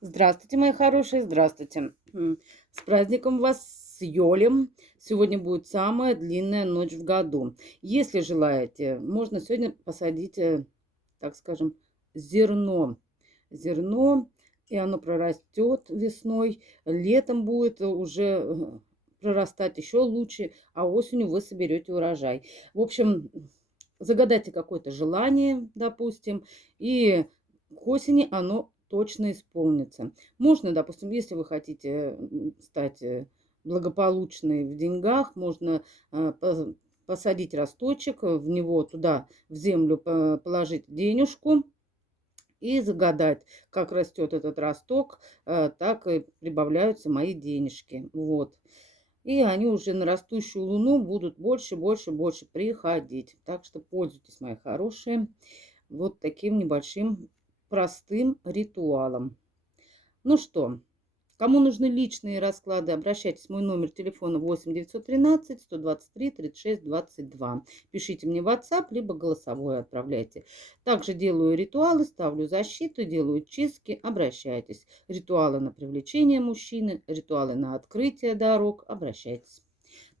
Здравствуйте, мои хорошие, здравствуйте. С праздником вас, с Йолем. Сегодня будет самая длинная ночь в году. Если желаете, можно сегодня посадить, так скажем, зерно. Зерно, и оно прорастет весной. Летом будет уже прорастать еще лучше, а осенью вы соберете урожай. В общем, загадайте какое-то желание, допустим, и к осени оно точно исполнится. Можно, допустим, если вы хотите стать благополучной в деньгах, можно посадить росточек, в него туда, в землю положить денежку и загадать, как растет этот росток, так и прибавляются мои денежки. Вот. И они уже на растущую луну будут больше, больше, больше приходить. Так что пользуйтесь, мои хорошие, вот таким небольшим простым ритуалом. Ну что, кому нужны личные расклады, обращайтесь в мой номер телефона 8 913 123 36 22. Пишите мне в WhatsApp, либо голосовой отправляйте. Также делаю ритуалы, ставлю защиту, делаю чистки. Обращайтесь. Ритуалы на привлечение мужчины, ритуалы на открытие дорог. Обращайтесь.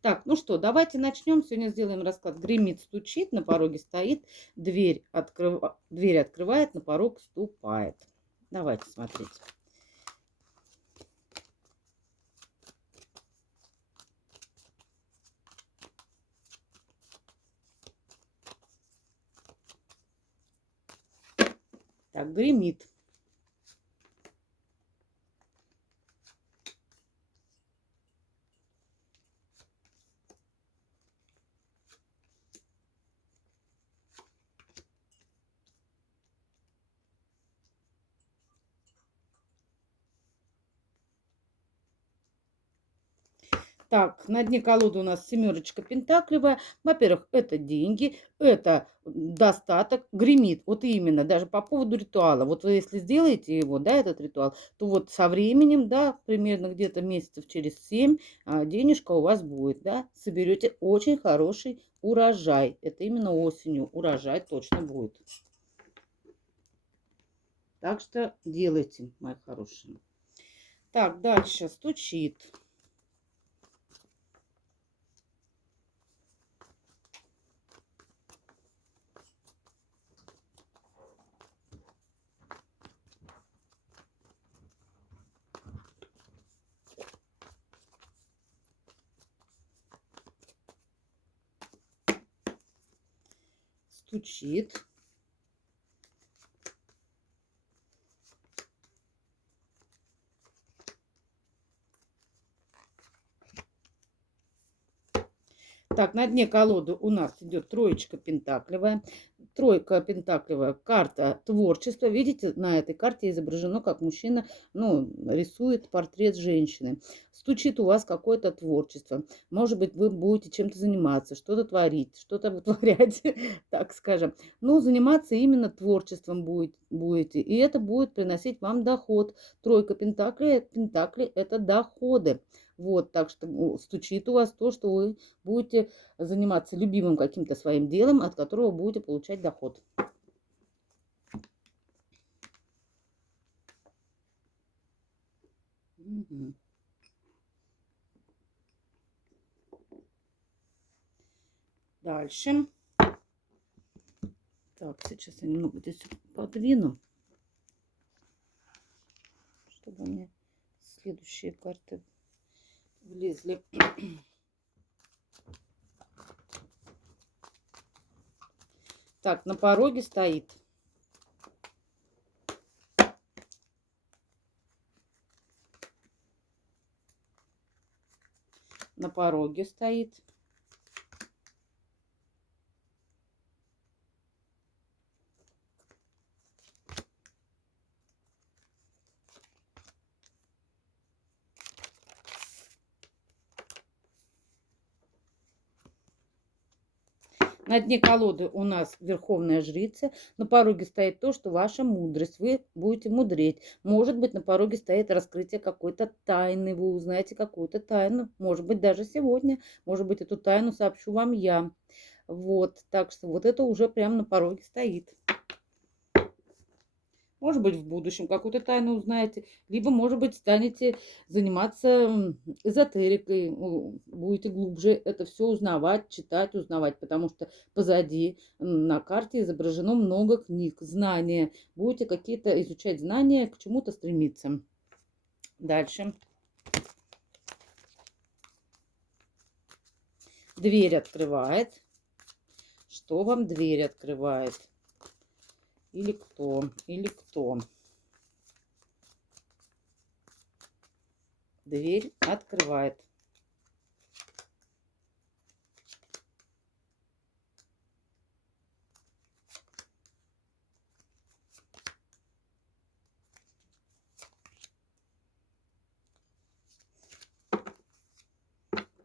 Так, ну что, давайте начнем. Сегодня сделаем расклад. Гремит, стучит, на пороге стоит, дверь открывает, на порог ступает. Давайте смотреть. Так, гремит. Так, на дне колоды у нас семерочка пентаклевая. Во-первых, это деньги, это достаток, гремит. Вот именно, даже по поводу ритуала. Вот вы если сделаете его, да, этот ритуал, то вот со временем, да, примерно где-то месяцев через 7 денежка у вас будет, да. Соберете очень хороший урожай. Это именно осенью урожай точно будет. Так что делайте, мои хорошие. Так, дальше стучит. Стучит. Так, на дне колоды у нас идет троечка пентаклевая. Тройка пентаклевая, карта творчества. Видите, на этой карте изображено, как мужчина, ну, рисует портрет женщины. Стучит у вас какое-то творчество. Может быть, вы будете чем-то заниматься, что-то творить, что-то вытворять, так скажем. Но заниматься именно творчеством будете. И это будет приносить вам доход. Тройка пентаклей – это доходы. Вот, так что стучит у вас то, что вы будете заниматься любимым каким-то своим делом, от которого будете получать доход. Угу. Дальше. Так, сейчас я немного здесь подвину, чтобы мне следующие карты влезли. Так, на пороге стоит. На пороге стоит. На дне колоды у нас Верховная Жрица. На пороге стоит то, что ваша мудрость. Вы будете мудреть. Может быть, на пороге стоит раскрытие какой-то тайны. Вы узнаете какую-то тайну. Может быть, даже сегодня. Может быть, эту тайну сообщу вам я. Вот. Так что вот это уже прямо на пороге стоит. Может быть, в будущем какую-то тайну узнаете, либо, может быть, станете заниматься эзотерикой, будете глубже это все узнавать, читать, узнавать, потому что позади на карте изображено много книг, знания. Будете какие-то изучать знания, к чему-то стремиться. Дальше. Дверь открывает. Что вам дверь открывает? Или кто? Или кто? Дверь открывает.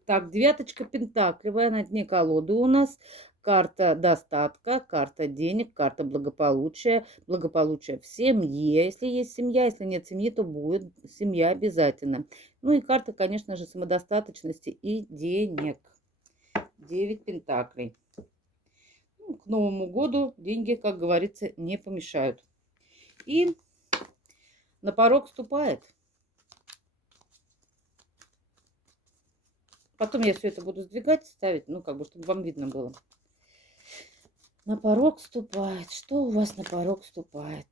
Так, девяточка пентаклевая на дне колоды у нас. Карта достатка, карта денег, карта благополучия. Благополучие в семье. Если есть семья, если нет семьи, то будет семья обязательно. Ну и карта, конечно же, самодостаточности и денег. 9 пентаклей. Ну, к Новому году деньги, как говорится, не помешают. И на порог ступает. Потом я все это буду сдвигать, ставить, ну, как бы, чтобы вам видно было. На порог ступает. Что у вас на порог ступает?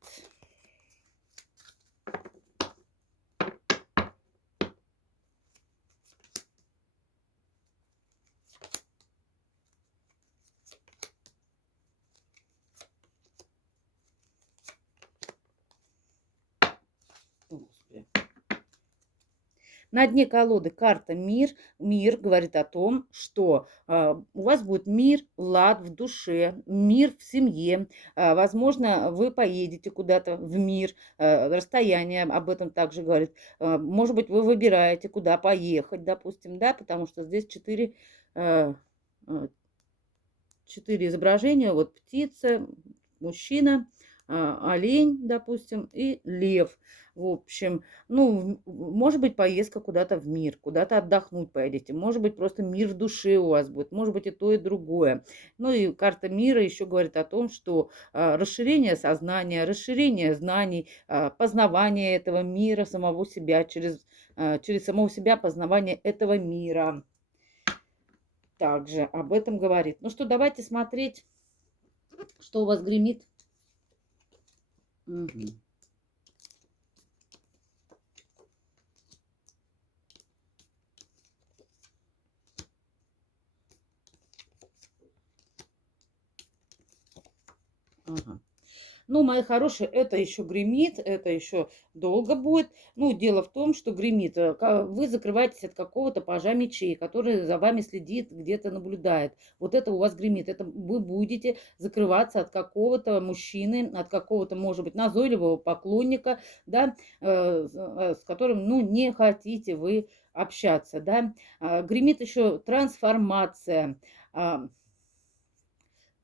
Господи. На дне колоды карта мир. Мир говорит о том, что у вас будет мир, лад в душе, мир в семье. Возможно, вы поедете куда-то в мир. Расстояние об этом также говорит. Может быть, вы выбираете, куда поехать, допустим, да, потому что здесь 4 изображения. Вот птица, мужчина, олень, допустим, и лев. В общем, ну, может быть, поездка куда-то в мир, куда-то отдохнуть поедете. Может быть, просто мир в душе у вас будет. Может быть, и то, и другое. Ну, и карта мира еще говорит о том, что расширение сознания, расширение знаний, познавание этого мира, самого себя, через самого себя познавание этого мира. Также об этом говорит. Ну что, давайте смотреть, что у вас гремит. Угу. Ага. Ну, мои хорошие, это еще гремит, это еще долго будет. Ну, дело в том, что гремит. Вы закрываетесь от какого-то пажа мечей, который за вами следит, где-то наблюдает. Вот это у вас гремит. Это вы будете закрываться от какого-то мужчины, от какого-то, может быть, назойливого поклонника, да, с которым, ну, не хотите вы общаться, да. Гремит еще трансформация.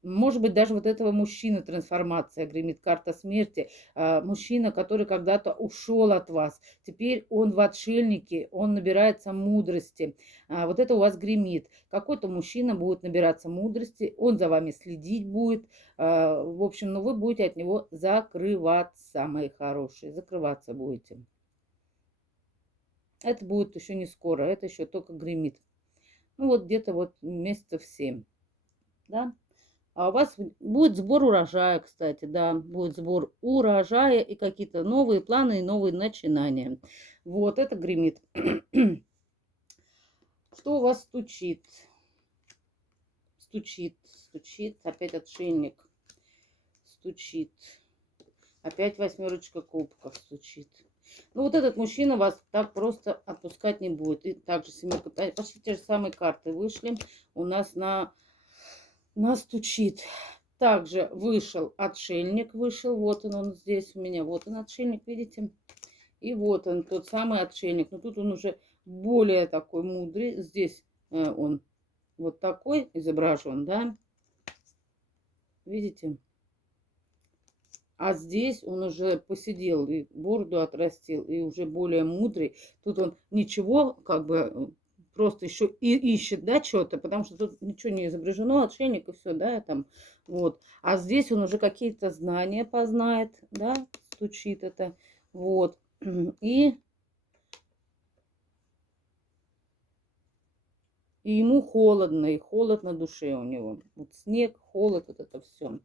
Может быть, даже вот этого мужчины трансформация, гремит карта смерти. Мужчина, который когда-то ушел от вас. Теперь он в отшельнике, он набирается мудрости. Вот это у вас гремит. Какой-то мужчина будет набираться мудрости, он за вами следить будет. В общем, ну вы будете от него закрываться, мои хорошие. Закрываться будете. Это будет еще не скоро, это еще только гремит. Ну вот где-то вот месяцев 7. Да? А у вас будет сбор урожая, кстати, да, будет сбор урожая и какие-то новые планы и новые начинания. Вот, это гремит. Что у вас стучит? Стучит, опять отшельник. Стучит. Опять 8 кубков стучит. Ну, вот этот мужчина вас так просто отпускать не будет. И также 7, почти те же самые карты вышли у нас стучит. Также вышел отшельник, вот он здесь у меня, вот он отшельник, видите? И вот он, тот самый отшельник. Но тут он уже более такой мудрый. Здесь он вот такой изображен, да? Видите? А здесь он уже посидел и бороду отрастил, и уже более мудрый. Тут он ничего, как бы, просто еще и ищет, да, что-то, потому что тут ничего не изображено, отшельник и все, да, там, вот. А здесь он уже какие-то знания познает, да, стучит это. Вот. И ему холодно, и холод на душе у него. Вот снег, холод, вот это все.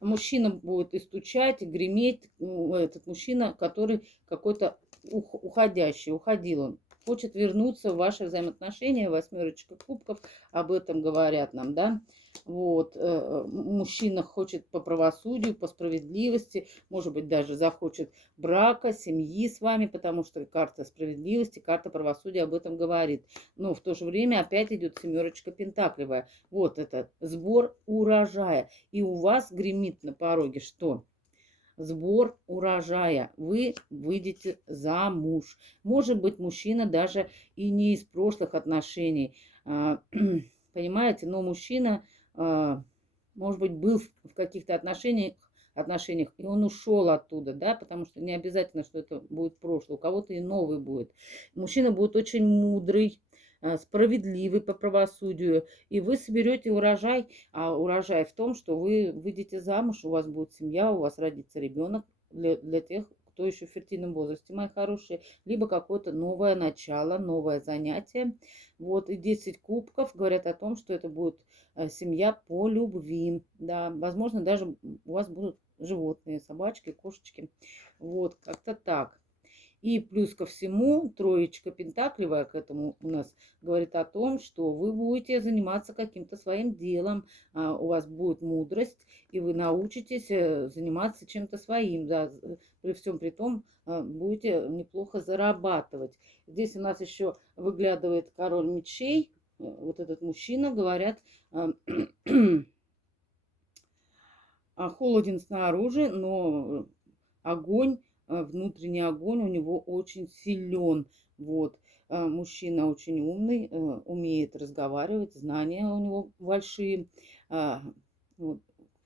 Мужчина будет и стучать, и греметь. Этот мужчина, который какой-то уходящий, уходил он. Хочет вернуться в ваши взаимоотношения, восьмерочка кубков, об этом говорят нам, да. Вот, мужчина хочет по правосудию, по справедливости, может быть, даже захочет брака, семьи с вами, потому что карта справедливости, карта правосудия об этом говорит. Но в то же время опять идет семерочка пентаклевая. Вот это сбор урожая. И у вас гремит на пороге что? Сбор урожая. Вы выйдете замуж. Может быть, мужчина даже и не из прошлых отношений. Понимаете? Но мужчина, может быть, был в каких-то отношениях, и он ушел оттуда, да, потому что не обязательно, что это будет прошлое, у кого-то и новый будет. Мужчина будет очень мудрый, справедливый по правосудию, и вы соберете урожай, а урожай в том, что вы выйдете замуж, у вас будет семья, у вас родится ребенок для тех, кто еще в фертильном возрасте, мои хорошие, либо какое-то новое начало, новое занятие. Вот, и 10 кубков говорят о том, что это будет семья по любви, да, возможно, даже у вас будут животные, собачки, кошечки, вот, как-то так. И плюс ко всему, троечка пентаклевая к этому у нас говорит о том, что вы будете заниматься каким-то своим делом, у вас будет мудрость, и вы научитесь заниматься чем-то своим, да, при всем при том будете неплохо зарабатывать. Здесь у нас еще выглядывает король мечей, вот этот мужчина, говорят, холоден снаружи, но огонь, внутренний огонь у него очень силен. Вот. Мужчина очень умный, умеет разговаривать, знания у него большие. Вот.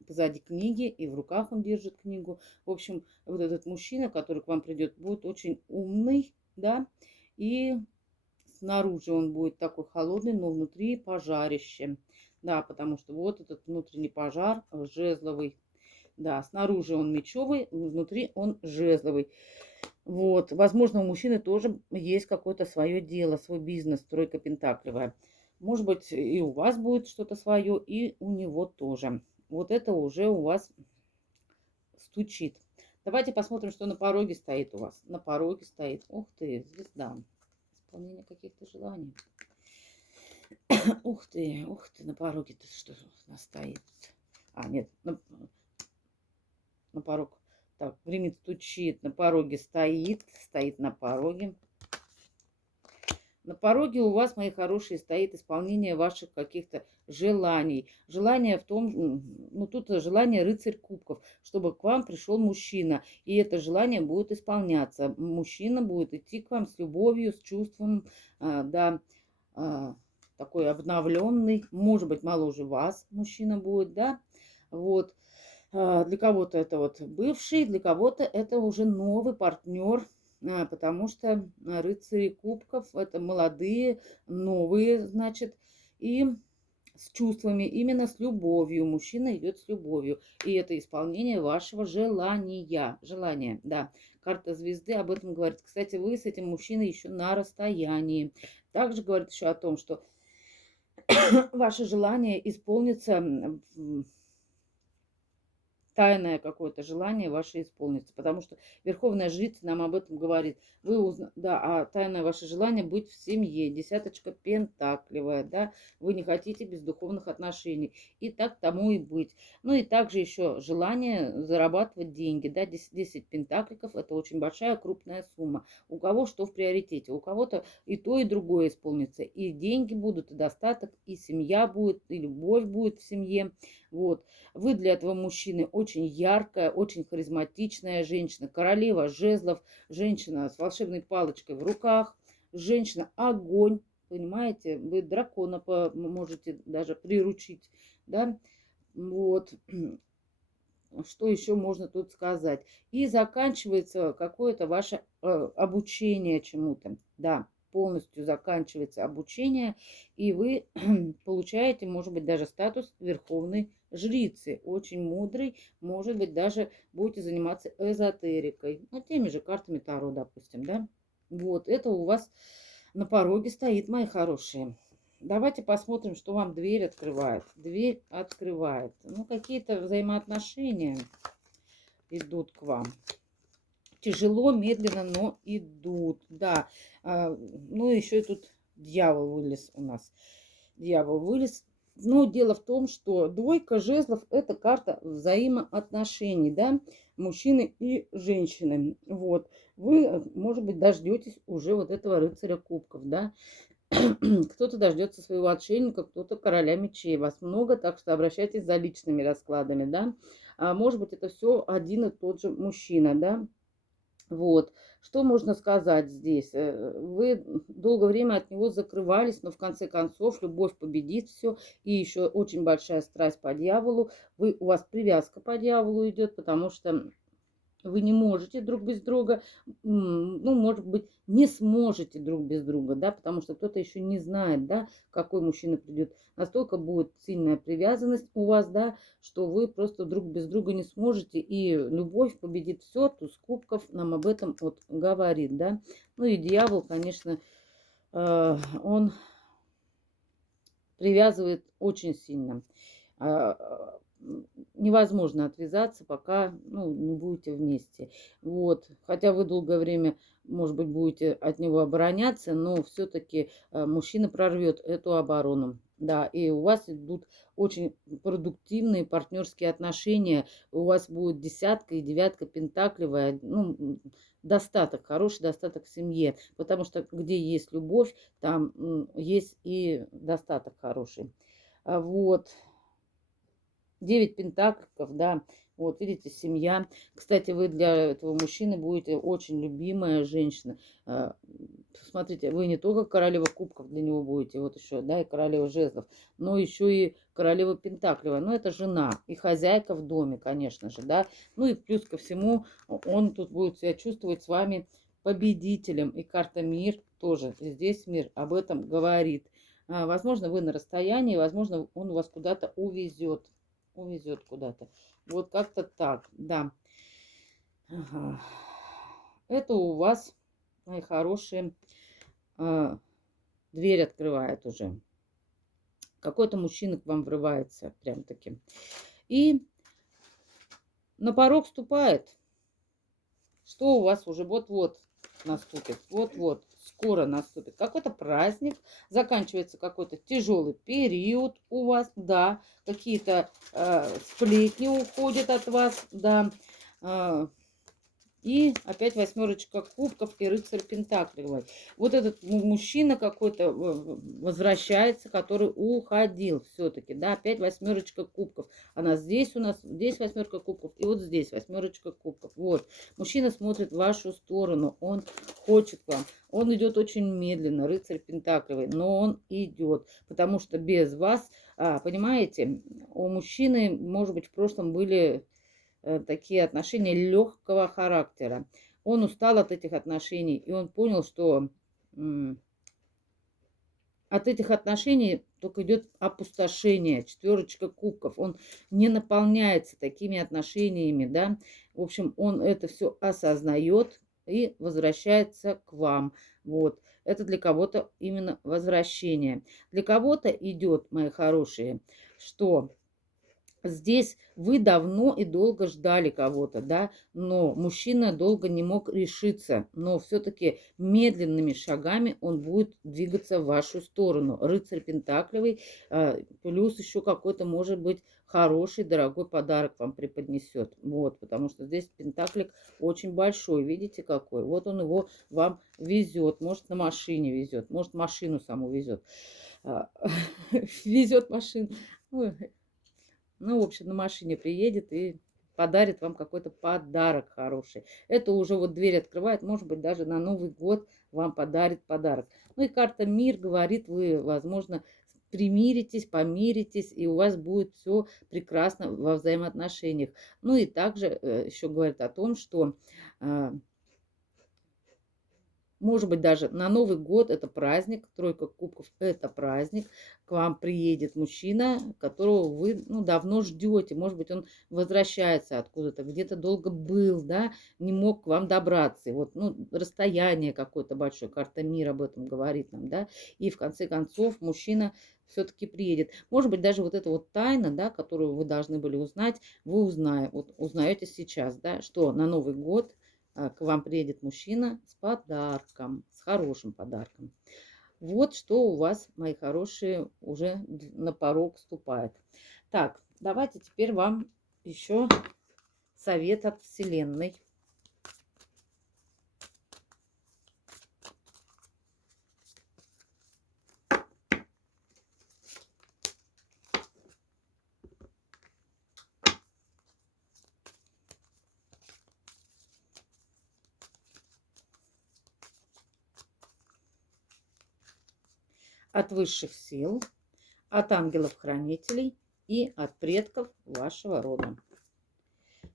Сзади книги, и в руках он держит книгу. В общем, вот этот мужчина, который к вам придет, будет очень умный, да, и снаружи он будет такой холодный, но внутри пожарище. Да, потому что вот этот внутренний пожар жезловый. Да, снаружи он мечевый, внутри он жезловый. Вот, возможно, у мужчины тоже есть какое-то свое дело, свой бизнес, тройка пентаклевая. Может быть, и у вас будет что-то свое, и у него тоже. Вот это уже у вас стучит. Давайте посмотрим, что на пороге стоит у вас. На пороге стоит, ух ты, звезда. Исполнение каких-то желаний. Ух ты, на пороге-то что у нас стоит? Нет, на порог. Так, время стучит, на пороге стоит на пороге. На пороге у вас, мои хорошие, стоит исполнение ваших каких-то желаний. Желание в том, ну тут желание рыцарь кубков, чтобы к вам пришел мужчина. И это желание будет исполняться. Мужчина будет идти к вам с любовью, с чувством, да, такой обновленный. Может быть, моложе вас мужчина будет, да, вот. Для кого-то это вот бывший, для кого-то это уже новый партнер, потому что рыцари кубков это молодые, новые, значит, и с чувствами, именно с любовью. Мужчина идет с любовью. И это исполнение вашего желания, да. Карта звезды об этом говорит. Кстати, вы с этим мужчиной еще на расстоянии. Также говорит еще о том, что ваше желание исполнится тайное какое-то желание ваше исполнится. Потому что Верховная Жрица нам об этом говорит. А тайное ваше желание быть в семье. Десяточка пентаклевая, да. Вы не хотите бездуховных отношений. И так тому и быть. Ну и также еще желание зарабатывать деньги, да. 10 пентакликов это очень большая, крупная сумма. У кого что в приоритете. У кого-то и то, и другое исполнится. И деньги будут, и достаток, и семья будет, и любовь будет в семье. Вот. Вы для этого мужчины очень яркая, очень харизматичная женщина. Королева жезлов, женщина с волшебной палочкой в руках. Женщина огонь, понимаете? Вы дракона можете даже приручить, да? Вот. Что еще можно тут сказать? И заканчивается какое-то ваше обучение чему-то. Да, полностью заканчивается обучение, и вы получаете, может быть, даже статус Верховной жрицы, очень мудрый, может быть, даже будете заниматься эзотерикой, ну, теми же картами Таро, допустим, да. Вот, это у вас на пороге стоит, мои хорошие. Давайте посмотрим, что вам дверь открывает. Дверь открывает. Ну, какие-то взаимоотношения идут к вам. Тяжело, медленно, но идут. Да. Ну, еще и тут дьявол вылез у нас. Дьявол вылез. Но дело в том, что двойка жезлов – это карта взаимоотношений, да, мужчины и женщины. Вот. Вы, может быть, дождетесь уже вот этого рыцаря кубков, да. Кто-то дождется своего отшельника, кто-то короля мечей. Вас много, так что обращайтесь за личными раскладами, да. Может быть, это все один и тот же мужчина, да. Вот. Что можно сказать здесь? Вы долгое время от него закрывались, но в конце концов любовь победит все. И еще очень большая страсть по дьяволу. У вас привязка по дьяволу идет, потому что вы не можете друг без друга, ну, может быть, не сможете друг без друга, да, потому что кто-то еще не знает, да, какой мужчина придет. Настолько будет сильная привязанность у вас, да, что вы просто друг без друга не сможете, и любовь победит все, туз кубков нам об этом вот говорит, да. Ну и дьявол, конечно, он привязывает очень сильно. А, Невозможно отвязаться, пока, ну, не будете вместе. Вот. Хотя вы долгое время, может быть, будете от него обороняться, но все-таки мужчина прорвет эту оборону. Да, и у вас идут очень продуктивные партнерские отношения. У вас будет десятка и девятка пентаклевая, ну, достаток, хороший достаток в семье. Потому что где есть любовь, там есть и достаток хороший. Вот. 9 пентаклей, да. Вот, видите, семья. Кстати, вы для этого мужчины будете очень любимая женщина. Смотрите, вы не только королева кубков для него будете, вот еще, да, и королева жезлов, но еще и королева пентаклевая. Но это жена и хозяйка в доме, конечно же, да. Ну и плюс ко всему, он тут будет себя чувствовать с вами победителем. И карта мир тоже. Здесь мир об этом говорит. Возможно, вы на расстоянии, возможно, он вас куда-то увезет куда-то. Вот как-то так, да. Ага. Это у вас, мои хорошие, дверь открывает уже. Какой-то мужчина к вам врывается, прям таки. И на порог ступает. Что у вас уже вот-вот наступит? Вот-вот, скоро наступит. Какой-то праздник, заканчивается какой-то тяжелый период у вас, да. Какие-то сплетни уходят от вас, да. И опять восьмерочка кубков и рыцарь пентаклей. Вот этот мужчина какой-то возвращается, который уходил все-таки. Да, опять восьмерочка кубков. Она здесь у нас, здесь восьмерка кубков, и вот здесь восьмерочка кубков. Вот. Мужчина смотрит в вашу сторону, он хочет к вам. Он идет очень медленно, рыцарь пентаклевый, но он идет, потому что без вас, понимаете, у мужчины, может быть, в прошлом были такие отношения легкого характера. Он устал от этих отношений, и он понял, что от этих отношений только идет опустошение, четверочка кубков. Он не наполняется такими отношениями, да. В общем, он это все осознает и возвращается к вам. Вот. Это для кого-то именно возвращение. Для кого-то идет, мои хорошие, что здесь вы давно и долго ждали кого-то, да, но мужчина долго не мог решиться, но все-таки медленными шагами он будет двигаться в вашу сторону. Рыцарь пентаклевый, плюс еще какой-то, может быть, хороший, дорогой подарок вам преподнесет. Вот, потому что здесь пентаклик очень большой, видите какой? Вот он его вам везет, может на машине везет, может машину саму везет. Везет машину. Ну, в общем, на машине приедет и подарит вам какой-то подарок хороший. Это уже вот дверь открывает, может быть, даже на Новый год вам подарит подарок. Ну и карта мир говорит, вы, возможно, примиритесь, помиритесь, и у вас будет все прекрасно во взаимоотношениях. Ну и также еще говорит о том, что Может быть, даже на Новый год это праздник, тройка кубков это праздник. К вам приедет мужчина, которого вы давно ждете. Может быть, он возвращается откуда-то, где-то долго был, да, не мог к вам добраться. И вот, расстояние какое-то большое, карта мира об этом говорит нам, да. И в конце концов мужчина все-таки приедет. Может быть, даже вот эта вот тайна, да, которую вы должны были узнать, вы узнаете сейчас, да, что на Новый год к вам приедет мужчина с подарком, с хорошим подарком. Вот что у вас, мои хорошие, уже на порог ступает. Так, давайте теперь вам еще совет от Вселенной. От высших сил, от ангелов-хранителей и от предков вашего рода.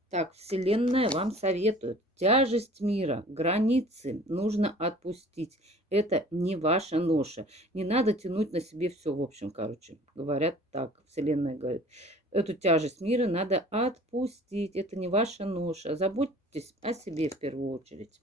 Так, Вселенная вам советует. Тяжесть мира, границы нужно отпустить. Это не ваша ноша. Не надо тянуть на себе все, в общем, короче. Говорят так, Вселенная говорит. Эту тяжесть мира надо отпустить. Это не ваша ноша. Заботьтесь о себе в первую очередь.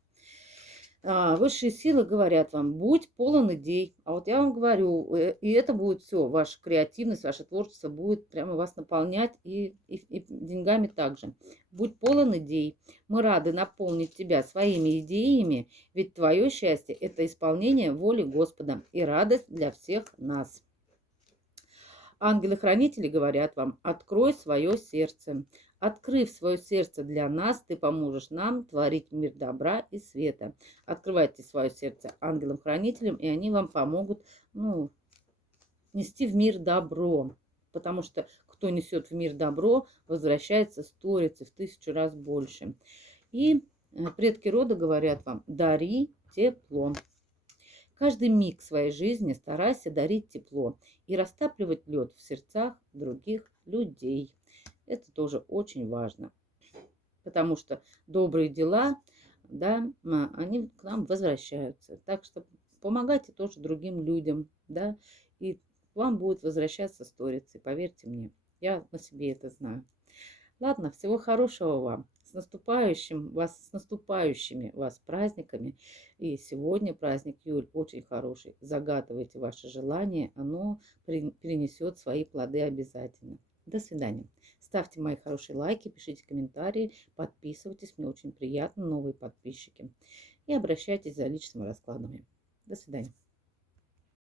Высшие силы говорят вам, будь полон идей. А вот я вам говорю, и это будет все, ваша креативность, ваше творчество будет прямо вас наполнять и деньгами также. Будь полон идей. Мы рады наполнить тебя своими идеями, ведь твое счастье – это исполнение воли Господа и радость для всех нас. Ангелы-хранители говорят вам, открой свое сердце. Открыв свое сердце для нас, ты поможешь нам творить мир добра и света. Открывайте свое сердце ангелам-хранителям, и они вам помогут, нести в мир добро. Потому что кто несет в мир добро, возвращается сторицей в 1000 раз больше. И предки рода говорят вам, дари тепло. Каждый миг своей жизни старайся дарить тепло и растапливать лед в сердцах других людей. Это тоже очень важно, потому что добрые дела, да, они к нам возвращаются. Так что помогайте тоже другим людям, да, и к вам будет возвращаться сторицей, поверьте мне. Я на себе это знаю. Ладно, всего хорошего вам. С наступающими вас праздниками. И сегодня праздник Юль очень хороший. Загадывайте ваши желания, оно принесет свои плоды обязательно. До свидания. Ставьте мои хорошие лайки, пишите комментарии, подписывайтесь, мне очень приятно, новые подписчики. И обращайтесь за личными раскладами. До свидания.